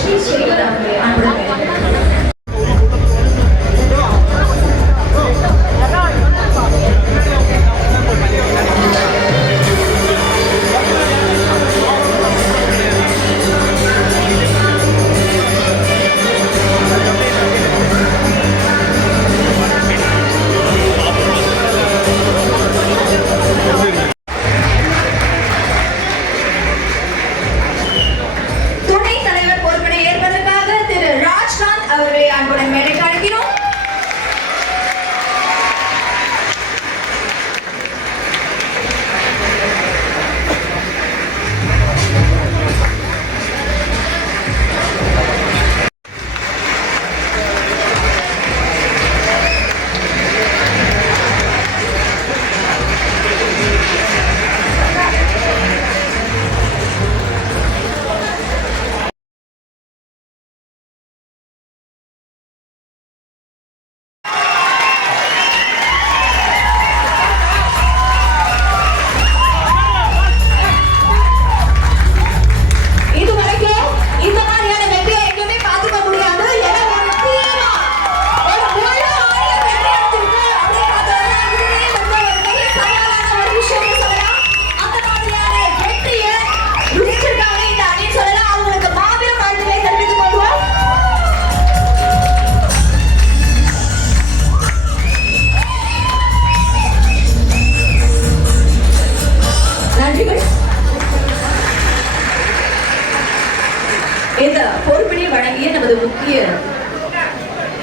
ஸ்ரீ ஸ்ரீவன் அவர்களை அன்புடன்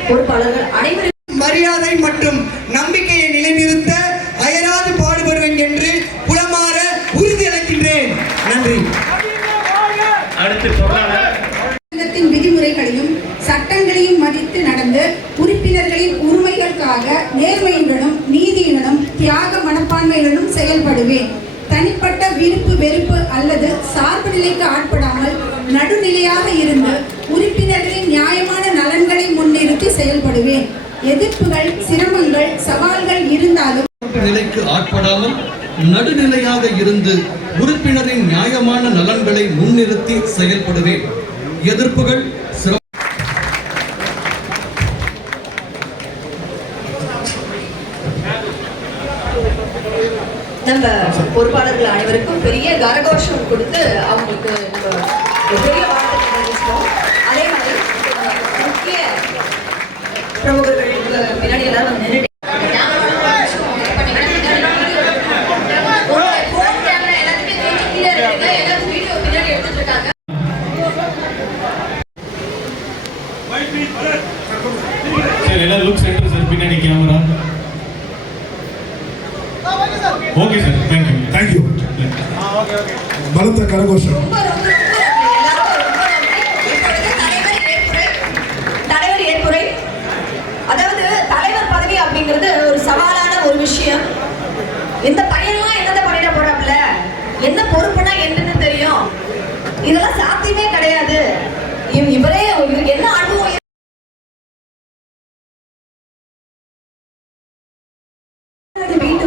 பொறுப்பாளர்கள் அனைவரும் மரியாதை மற்றும் நம்பிக்கையை நிலைநிறுத்த அயராது பாடுபடுவேன் என்று புலமாற உறுதியளிக்கின்றேன். நன்றி. சங்கத்தின் விதிமுறைகளையும் சட்டங்களையும் மதித்து நடந்து உறுப்பினர்களின் உரிமைகளுக்காக நேர்மையுடனும் நீதியுடனும் தியாக மனப்பான்மையுடனும் செயல்படுவேன். தனிப்பட்ட விருப்பு வெறுப்பு அல்லது சார்பு நிலைக்கு ஆட்படாமல் நடுநிலையாக இருந்து உறுப்பினர்களின் நியாயமான நலன்களை முன்னிறுத்தி செயல்படுவேன். எதிர்ப்புகள், சிரமங்கள், சவால்கள் இருந்தாலும் நிலைக்கு ஆட்படாமல் நடுநிலையாக இருந்து உறுப்பினரின் நியாயமான நலன்களை முன்னிறுத்தி செயல்படுவேன். எதிர்ப்புகள், நம்ம பொறுப்பாளர்கள் அனைவருக்கும் பெரிய கரகோஷம் கொடுத்து அவங்களுக்கு நம்ம பெரிய வாழ்த்துக்கள் தெரிவிச்சோம். அதே மாதிரி முக்கிய பிரமுகர்களுக்கு பின்னாடி எல்லாரும் நின்றுட்டு பின்னாடி கேமரா. Okay sir, thank you. பலத்த கரகோஷம். தலைவர் ஏற்புரை. அதாவது தலைவர் பதவி அப்படிங்கிறது ஒரு சவாலான ஒரு விஷயம். இந்த பையன்லாம் என்னத பண்ணிட போறாப்ல, என்ன பொறுப்புனா என்னன்னு தெரியும். இதெல்லாம் சாத்தியமே கிடையாது. இவரே என்ன அனுபவம்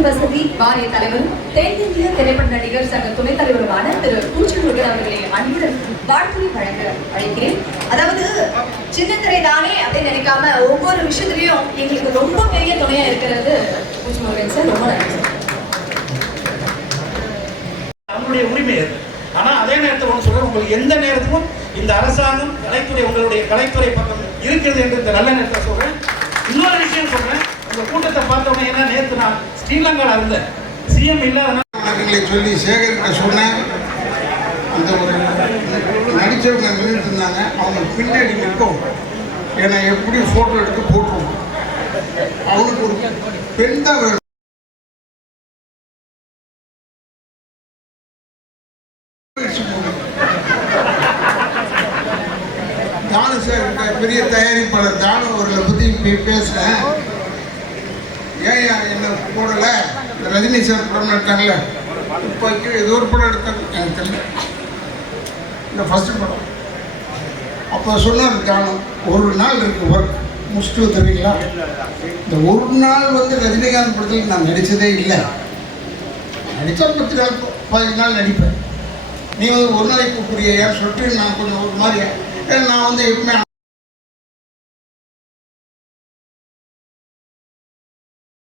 வசதி வாரிய தலைவரும் தென்னிந்திய திரைப்பட நடிகர் சங்க துணைத் தலைவருமான திரு பூச்சல் முருகன் அவர்களை அன்புடன் வாழ்த்துறை வழங்க அழைக்கிறேன். அதாவது சின்ன திரை தானே அப்படின்னு நினைக்காம ஒவ்வொரு விஷயத்திலையும் எங்களுக்கு ரொம்ப பெரிய துணையா இருக்கிறது பூச்சல் முருகன் சார். ரொம்ப நன்றி சார். நம்மளுடைய உரிமை அது. ஆனா அதே நேரத்தில் ஒன்று சொல்றேன், உங்களுக்கு எந்த நேரத்திலும் இந்த அரசாங்கம் கலைத்துறை உங்களுடைய கலைத்துறை பக்கம் இருக்கிறது என்று இந்த நல்ல நேரத்தில் சொல்றேன். இன்னொரு விஷயம் சொல்றேன், உங்க கூட்டத்தை பார்த்தவங்க ஏன்னா நேற்று நான் ஸ்ரீலங்காவில் இருந்தேன், சிஎம் இல்லாதவங்களை சொல்லி சேகரிக்க சொன்னேன். அந்த ஒரு நடிச்சவங்க நின்றுட்டு இருந்தாங்க, அவங்க பின்னாடி நிற்கும் என்னை எப்படி போட்டோ எடுத்து போட்டுருவோம். அவனுக்கு ஒரு பெண் தான் வேணும். தானு சார் பெரிய தயாரிப்பாளர் தானு அவர்களை பற்றி பேசுகிறேன். ஏன் என்ன போடலை, ரஜினி சார் படம் எடுத்தாங்கல்ல, துப்பாக்கி ஏதோ ஒரு படம் எடுத்தாங்க எனக்கு தெரியல, இந்த ஃபஸ்ட்டு படம். அப்போ சொன்னார் காணும், ஒரு நாள் இருக்குது ஒர்க் முடிச்சுட்டு தெரியுங்களா. இந்த ஒரு நாள் ரஜினிகாந்த் படத்தில் நான் நடித்ததே இல்லை. நடித்தா 10 நாள் 15 நாள் நடிப்பேன். நீ ஒரு நாளைக்கு கூப்பிடுறியான்னு சொல்லிட்டு நான் கொஞ்சம் ஒரு மாதிரி நான் வந்து எப்பவுமே